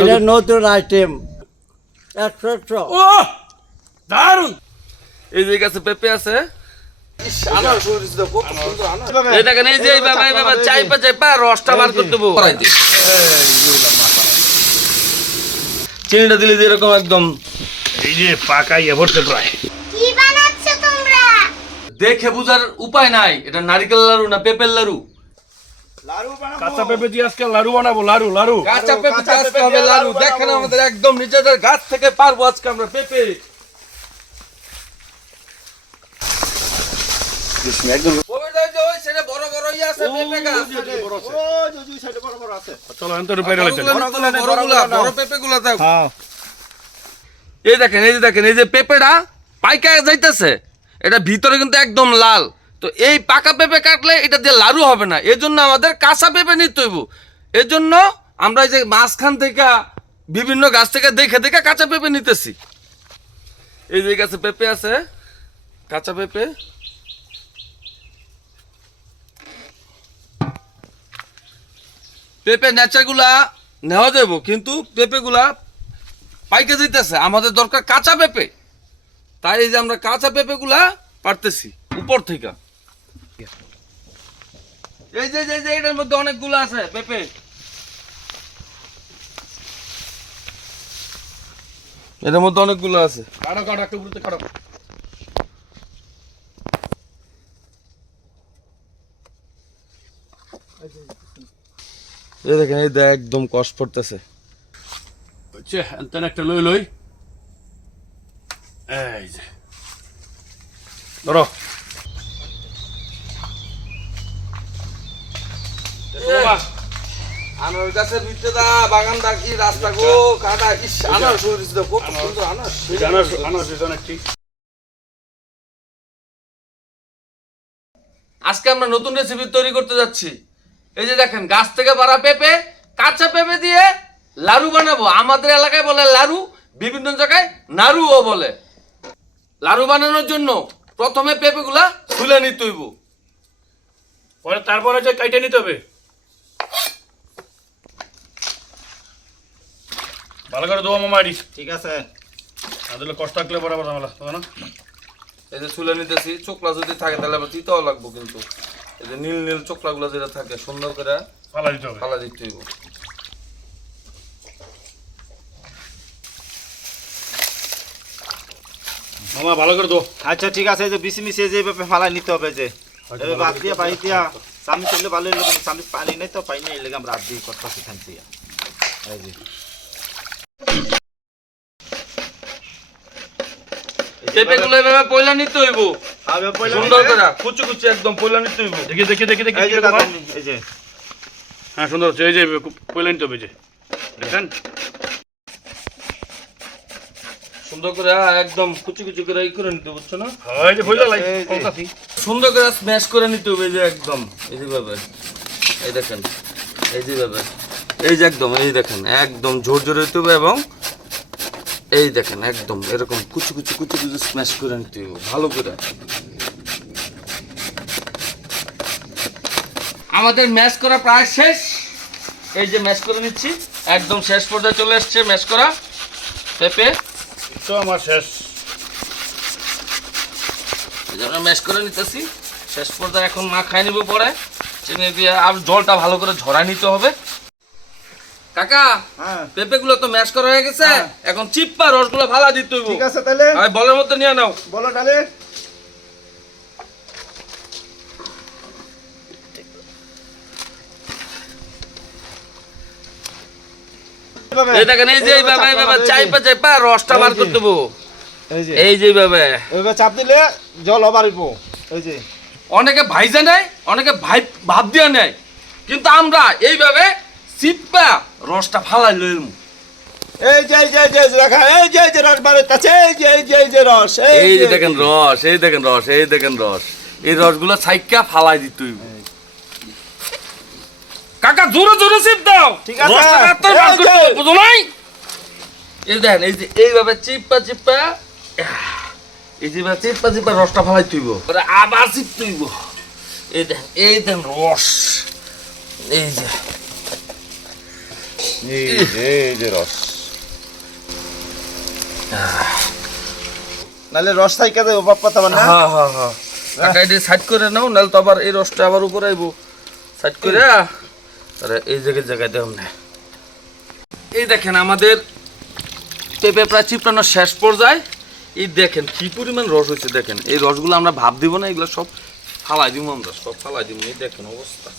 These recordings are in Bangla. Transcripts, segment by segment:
এটা নতুন আইটেম 100 ও দারুন। এই যে গাছে পেঁপে আছে, এই দেখেন, এই যে বাবা চাইপা চাইপা রসটা বার করতে দেবো। চিনিটা দিলে যে এরকম একদম এই যে পাকাইয়া ভরতে প্রায়। কি বানাচ্ছ তোমরা? দেখে বুঝার উপায় নাই, এটা নারকেল লাড়ু না পেঁপের লাড়ু। কাঁচা পেঁপে দিয়ে আজকে লাড়ু বানাবো, লাড়ু লাড়ু। কাঁচা পেঁপে দিয়ে আজকে হবে লাড়ু। দেখেন আমাদের একদম নিজেদের গাছ থেকে পারবো আজকে আমরা পেঁপে। বড় বড় ইয়ে আছে পেঁপে গাছ। চলো এনতে রূপে রেলেছেন। বড় পেঁপেগুলো দাও। এই দেখেন, এই যে দেখেন, এই যে পেঁপেটা পাইকা যাইতেছে, এটা ভিতরে কিন্তু একদম লাল। তো এই পাকা পেঁপে কাটলে এটা দিয়ে লাড়ু হবে না, এই জন্য আমাদের কাঁচা পেঁপে নিতে হইব। এর জন্য আমরা এই যে মাঝখান থেকে বিভিন্ন গাছ থেকে দেখে দেখে কাঁচা পেঁপে নিতেছি। এই যে গাছে পেঁপে আছে, কাঁচা পেঁপে। পেঁপে নেচাগুলা নেওয়া যাব, কিন্তু পেঁপেগুলা পাইকে দিতেছে, আমাদের দরকার কাঁচা পেঁপে। তাই এই যে আমরা কাঁচা পেঁপেগুলা পারতেছি উপর থেকে। এই যে যে এটার মধ্যে অনেকগুলো আছে পেঁপে। এটার মধ্যে অনেকগুলো আছে। কাটো কাটো একটু উপরে কাটো। এই দেখেন, এই দেখ একদম কষ পড়তেছে। হচ্ছে এনতেন একটা লই লই। এই যে ধরো। আনার গাছের ভিতরে দা বাগান দা কি রাস্তা গো কাটা ইস আনার সুরিস দা কত সুন্দর আনার। আনার আনার সিজন একটি। আজকে আমরা নতুন রেসিপি তৈরি করতে যাচ্ছি। এই যে দেখেন, গাছ থেকে পাড়া পেঁপে, কাঁচা পেঁপে দিয়ে লাড়ু বানাবো। আমাদের এলাকায় বলে লাড়ু, বিভিন্ন জায়গায় নাড়ুও বলে। লাড়ু বানানোর জন্য প্রথমে পেঁপেগুলা ছুলে নিতে হইব। পরে তারপরে যে কাইটে নিতে হবে। ভালো করে দোয়া মামা আইডিস। ঠিক আছে। আদলে কষ্ট থাকলে বরাবর ঝামেলা হবে না। এই যে ছুলে নিতেছি, চোকলা যদি থাকে তাহলে আবার দিতেও লাগবো, কিন্তু এই যে নীল নীল চোকলাগুলো যেটা থাকে সুন্দর করে ফালা দিতে হবে। ফালা দিতে হইব। মামা ভালো করে দো। আচ্ছা ঠিক আছে, এই যে বিসি মিশে যে ব্যাপারে ফালাই নিতে হবে। যে এই বাদ দিয়া পাই দিয়া চামিচ চললে ভালো হইলো, কিন্তু চামিচ পানি নাই তো, পাই নাই, এই লেগে আমরা রাত দিয়ে করতেছি খানছি। এই যে পেঁপেগুলো এভাবে পয়লা নিতে হইব, সুন্দর করে কুচি কুচি একদম পয়লা নিতে হইব। দেখি দেখি দেখি দেখি। এই যে দাদা, এই যে হ্যাঁ সুন্দর হচ্ছে। এই যে পয়লা নিতে হবে। যে দেখেন সুন্দর করে একদম কুচি কুচি করে ই করে নিতে, বুঝছো না? এই যে পয়লা লাই এই যে। কলকাতি। সুন্দর করে স্ম্যাশ করে নিতে হবে। এই যে একদম এই যেভাবে, এই দেখেন, এই যেভাবে, এই যে একদম, এই দেখেন একদম ঝোর ঝোর হইতে হবে, এবং এই দেখেন একদম এরকম কুচি কুচি কুচি কুচি স্ম্যাশ করে নিতে হবে ভালো করে। আমাদের ম্যাশ করা প্রায় শেষ। এই যে ম্যাশ করে নিচ্ছি, একদম শেষ পর্যায়ে চলে এসছে ম্যাশ করা পেঁপে। তো আমার শেষ। এই যে আমরা ম্যাশ করে নিতেছি শেষ পর্যায়ে। এখন মা খাই নিব, পরে চিনি দিয়ে আর জলটা ভালো করে ঝরাই নিতে হবে। কাকা, হ্যাঁ পেঁপেগুলো তো ম্যাশ করা হয়ে গেছে, এখন চিপ্পা রসগুলো ভালা দিতে হইব। ঠিক আছে, তাহলে আর বলের মধ্যে নিয়ে নাও। বলো ডালে। এই দেখেন, এই যে এইভাবে চাইপা চাইপা রসটা বার করতে দেবো। এই যে এই যে এইভাবে এইভাবে চাপ দিলে জল বাড়িব। এই যে অনেকে ভাইজা নেয়, অনেকে ভাব দিয়া নেয়, কিন্তু আমরা এইভাবে চিপ্পা রসটা ফালাই লইম। এই যে এই যে এই যে রাখা, এই যে এই যে রস বাড়ির কাছে, এই যে এই যে এই যে রস, এই যে দেখেন রস, এই দেখেন রস, এই দেখেন রস, এই রসগুলো ছাইকা ফালাই দিতে হইব। কাকা জোরে জোরে চিপ দাও। ঠিক আছে। রসটা তাড়াতাড়ি বার করতে হবে, বুঝো নাই? এই দেখেন, এই যে এইভাবে চিপ্পা চিপ্পা, এই যে চিপ্পা চিপ্পা রসটা ফালাই তুইব, আবার চিপ তুইব। এই দেখেন রস, এই যে এই যে রস নালে রস থাইকা দেবো বাপ্পা তাবার না হ্যাঁ হ্যাঁ হ্যাঁ কাকা এটা সাইড করে নাও, নাহলে তো আবার এই রসটা আবার উপরে আইবো। সাইড করে আরে এই জায়গায় দেব না। এই দেখেন আমাদের পেঁপে প্রায় চিপড়ানোর শেষ পর্যায়ে। এই দেখেন কি পরিমাণ রস হয়েছে দেখেন। এই রসগুলো আমরা ভাব দিব না, এগুলো সব ফালাই দিব, আমরা সব ফালাই দিব। এই দেখেন অবস্থা,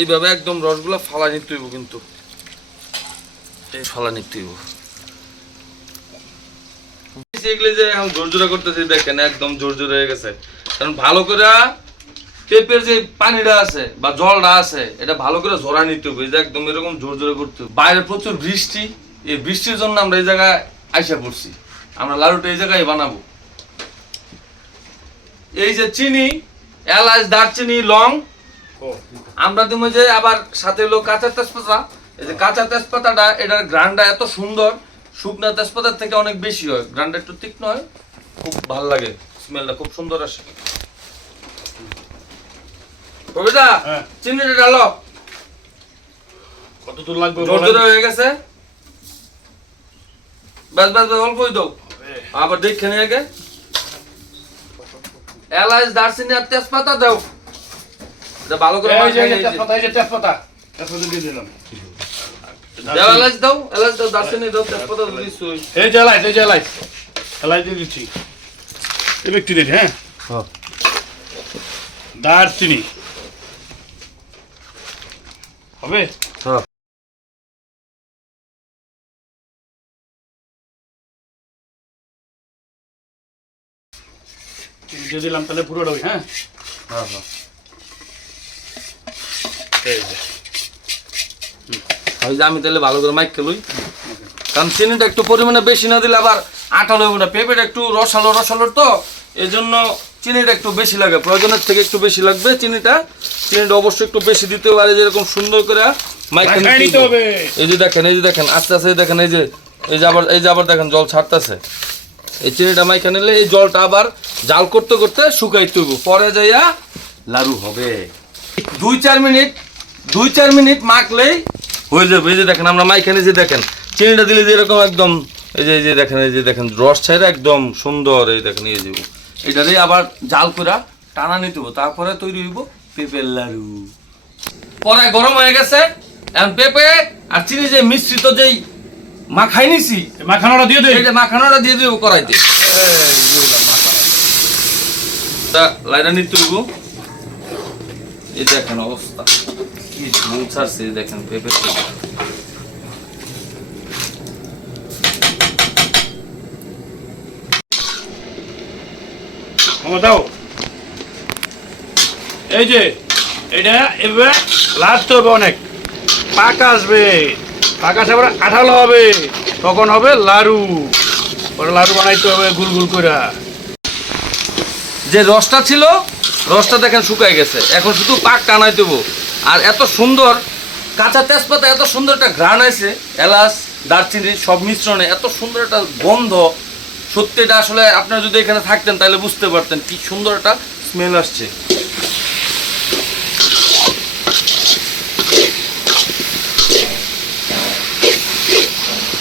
এইভাবে একদম রসগুলো ফালাই নিতে হইব, কিন্তু এই ফালাই নিতে হইব। এগুলো যে এখন জোরজোরা করতেছি দেখেন একদম জোরজোর হয়ে গেছে, কারণ ভালো করে পেঁপের যে পানিটা আছে বা জলটা আছে এটা ভালো করে ঝরা নিতে হবে। এই যে একদম এরকম জোরজোরে করতে হবে। বাইরে প্রচুর বৃষ্টি, এই বৃষ্টির জন্য আমরা এই জায়গায় আইসা পড়ছি। আমরা লাড়ুটা এই জায়গায় বানাবো। এই যে চিনি, এলাচ, দারচিনি, লং আমরা দিব, যে আবার সাথে হলো কাঁচা তেজপাতা। এই যে কাঁচা তেজপাতাটা এটার গ্রানটা এত সুন্দর, শুকনা তেজপাতার থেকে অনেক বেশি হয়, গ্রানটা একটু তীক্ষ্ণ হয়, খুব ভালো লাগে, স্মেলটা খুব সুন্দর আসে। কবিতা হ্যাঁ। চিনিটা ডালো, কত দূর লাগবে জোরজোরে হয়ে গেছে, বাস বাস বাস অল্পই দাও, আবার দেখে নিয়ে আগে। এলাচ, দারচিনি আর তেজপাতা দাও, এটা ভালো করে মাখিয়ে নিয়েছি। তেজপাতা দিয়ে দিলাম। দাও এলাচ দাও, এলাচ দাও, দারচিনি দাও, তেজপাতা দিছো। এই যে এলাই দিয়ে দিচ্ছি। এই ব্যক্তি দিন, হ্যাঁ দারচিনি হবে। হ্যাঁ চিনি দিয়ে দিলাম তাহলে পুরোটা ওই, হ্যাঁ হ্যাঁ হ্যাঁ এই যে ওই যে আমি তাহলে ভালো করে মাইক খেলুই, কারণ চিনিটা একটু পরিমাণে বেশি না দিলে আবার আঠালো হবে না। পেঁপেটা একটু রসালো রসালোর তো, এই জন্য চিনিটা একটু বেশি লাগে, প্রয়োজনের থেকে একটু বেশি লাগবে চিনিটা অবশ্যই একটু বেশি দিতে পারে। যেরকম সুন্দর করে মাইক নিতে হবে। এই যে দেখেন আস্তে আস্তে দেখেন, এই যে আবার দেখেন জল ছাড়তেছে। এই চিনিটা মাইখা নিলে এই জলটা আবার জাল করতে করতে শুকাইতে হবে, পরে যাইয়া লাড়ু হবে। 2-4 মিনিট মাখলেই হয়ে যাবে। এই যে দেখেন আমরা মাইখানে যে দেখেন চিনিটা দিলে যে এরকম একদম এই যে দেখেন রস ছাইরা একদম সুন্দর। এই দেখেন এই যে এটারে আবার জাল করে টানা নিতে হবে, তারপরে তৈরি হইব পেঁপের লাড়ু। পরে গরম হয়ে গেছে, এখন পেঁপে আর চিনি যে মিশ্রিত যেই মাখাই নিছি, মাখানোটা দিয়ে দে। এই যে মাখানোটা দিয়ে দিব কড়াইতে। তা লাইরা নিতে হইব। এই দেখেন অবস্থা কি ঝাল ছাড়ছে, দেখেন পেঁপে দাও। এই যে এটা এবার লাস্ট হবে, অনেক পাকা আসবে, পাকা আসে আবার আঠালো হবে, তখন হবে লাড়ু। পরে লাড়ু বানাইতে হবে গুল গুল করে। যে রসটা ছিল, রসটা দেখেন শুকাই গেছে, এখন শুধু পাক টানাই দেবো। আর এত সুন্দর কাঁচা তেজপাতা, এত সুন্দর একটা ঘ্রাণ আছে, এলাচ দারচিনি সব মিশ্রণে এত সুন্দর একটা গন্ধ। সত্যি এটা আসলে আপনারা যদি এখানে থাকতেন তাহলে বুঝতে পারতেন কি সুন্দর একটা স্মেল আসছে।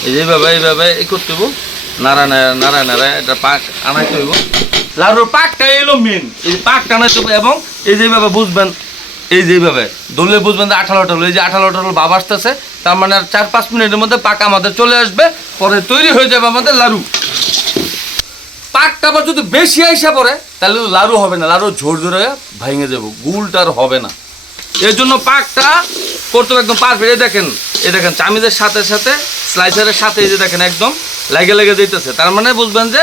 এইভাবে এই করতে হইব, নাড়া এটা পাক আনাইতে হইব। লাড়ুর পাকটা এলো মেন, এই পাকটা আনাইতে হবে। এবং এই যেভাবে বুঝবেন, এই যেভাবে দলে বুঝবেন যে আঠালো, এই যে আঠালো ভাব আসতেছে, তার মানে 4-5 মিনিটের মধ্যে পাক আমাদের চলে আসবে, পরে তৈরি হয়ে যাবে আমাদের লাড়ু। পাকটা আবার যদি বেশি আইসা পড়ে তাহলে লাড়ু হবে না, লাড়ু ঝোরঝোরে ভেঙে যাবো, গুলটা আর হবে না। এর জন্য পাকটা করতে হবে একদম পারফেক্ট। এই দেখেন চামিজের সাথে সাথে স্লাইসারের সাথে এই যে দেখেন একদম লেগে যেতেছে, তার মানে বুঝবেন যে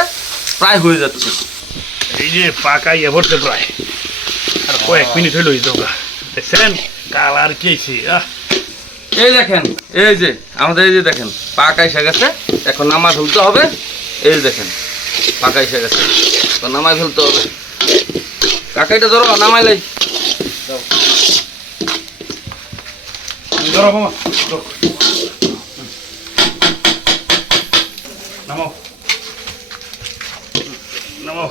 প্রায় হয়ে যাচ্ছে। এই যে পাকা ইয়ে ভরতে প্রায় আর কয়েক মিনিট হইল দেখছেন কালার কি এই দেখেন, এই যে আমাদের এই যে দেখেন পাকা এসে গেছে, এখন নামায় ফেলতে হবে। এই দেখেন পাকা এসে গেছে, তো নামায় ফেলতে হবে। কাকাইটা ধরো, নামাইলাই ধরো মামা, নামাও নামাও।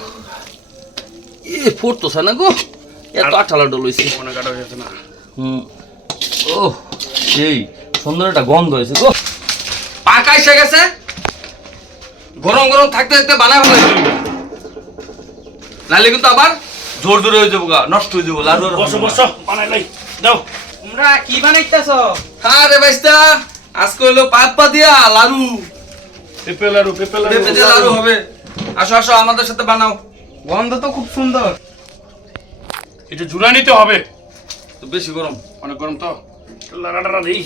এ পড়তো না গো, এত আঠালো ডলইছি। মনে কাটা হয়েছে না। ও সেই সুন্দর একটা গন্ধ হয়েছে গো। পাকা এসে গেছে, গরম গরম থাকতে থাকতে বানায় ফেলাই নাহলে কিন্তু আবার জোর জোরে হয়ে যাবো গা, নষ্ট হয়ে যাবো লাড়ু। বসো বসো বানাই লাই দাও। তোমরা কি বানাইতেছ? হ্যাঁ রে বাইস্তা, আজকে হলো পাপ্পা দিয়া লাড়ু, পেঁপে লাড়ু পেঁপে লাড়ু পেঁপে দিয়ে লাড়ু হবে। আসো আসো আমাদের সাথে বানাও। গন্ধ তো খুব সুন্দর। একটু জুড়া নিতে হবে, তো বেশি গরম। অনেক গরম তো। লাড়াটা দিই,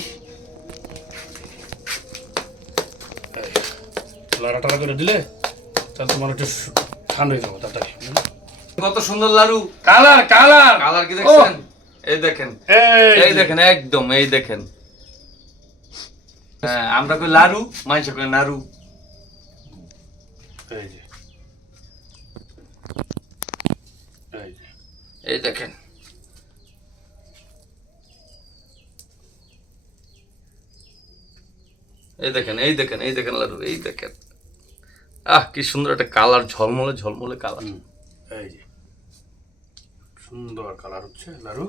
লাড়াটা করে দিলে তাহলে তোমার একটু ঠান্ডা হয়ে যাবো তাড়াতাড়ি। কত সুন্দর লাড়ু, কালার কালার কালার কি দেখছেন? এই দেখেন, এই এই দেখেন একদম, এই দেখেন। হ্যাঁ আমরা কই লাড়ু, মানুষ কই নাড়ু। এই যে এই যে এই দেখেন, এই দেখেন, এই দেখেন, এই দেখেন লাড়ু, এই দেখেন। আহ কি সুন্দর একটা কালার, ঝলমলে ঝলমলে কালার। এই যে সুন্দর কালার হচ্ছে লাড়ু,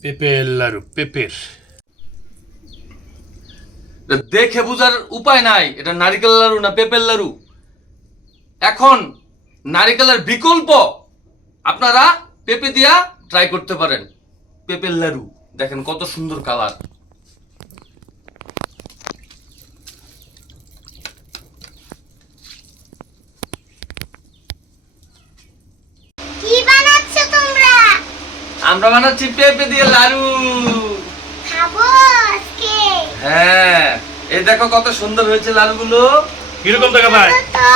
পেঁপের লাড়ু পেঁপের। দেখে বুঝার উপায় নাই এটা নারিকেল লাড়ু না পেঁপের লাড়ু। এখন নারিকেলের বিকল্প আপনারা পেঁপে দিয়া ট্রাই করতে পারেন। পেঁপের লাড়ু দেখেন কত সুন্দর কালার। কি বানাচ্ছ তোমরা? আমরা বানাচ্ছি পেঁপে দিয়ে লাড়ু। খাবো আজকে। হ্যাঁ এই দেখো কত সুন্দর হয়েছে লাড়ুগুলো। কিরকম দেখা ভাই? তো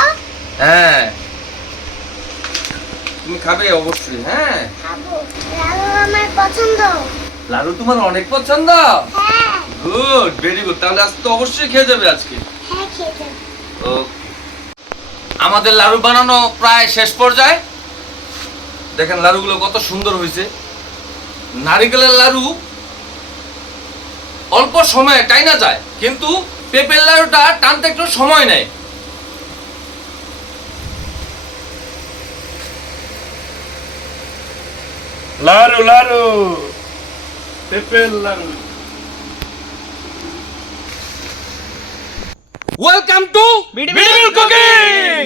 হ্যাঁ তুমি খাবে অবশ্যই। হ্যাঁ খাবো, লালু আমার পছন্দ। লাড়ু তোমার অনেক পছন্দ। হ্যাঁ গুড, ভেরি গুড। তাহলে আজ তো অবশ্যই খেয়ে যাবে আজকে। হ্যাঁ খেতে। ওকে, আমাদের লাড়ু বানানো প্রায় শেষ পর্যায়ে। দেখেন লাড়ুগুলো কত সুন্দর হয়েছে। নারিকেলের লাড়ু অল্প সময়ে টাইনা যায়, কিন্তু পেঁপের লাড়ুটা টানতে একটু সময় নেয়। লাড়ু লাড়ু পেঁপের লাড়ু। ওয়েলকাম টু বিডিবিল কুকিং।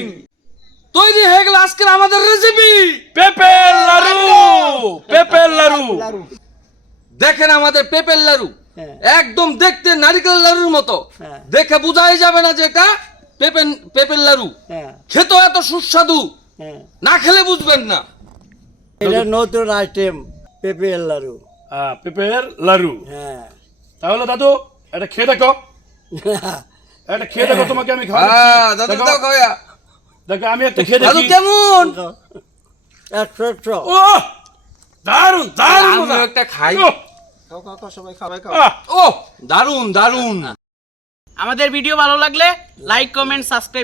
তৈরি হয়ে গেল আজকের আমাদের রেসিপি পেঁপের লাড়ু পেঁপের লাড়ু। দেখেন আমাদের পেঁপের লাড়ু হ্যাঁ। একদম দেখতে নারিকেল লাড়ুর মতো। হ্যাঁ। দেখে বোঝাই যাবে না যে এটা পেঁপের লাড়ু। হ্যাঁ খেতে এত সুস্বাদু, হ্যাঁ, না খেলে বুঝবেন না। এটা নতুন আইটেম পেঁপের লাড়ু। পেঁপের লাড়ু। হ্যাঁ তাহলে দাদু এটা খেয়ে দেখো, এটা খেয়ে দেখো, তোমাকে আমি খাওয়া দাদু দেখো, দাও খাওয়া। দেখো আমি একটা খেয়ে দাদু দেখি। কেমন? 100 ও দারুন দারুন আমিও মজা। একটা খাই। ওহ, সবাই খাবে। আহ, ও দারুন দারুন। আমাদের ভিডিও ভালো লাগলে লাইক কমেন্ট সাবস্ক্রাইব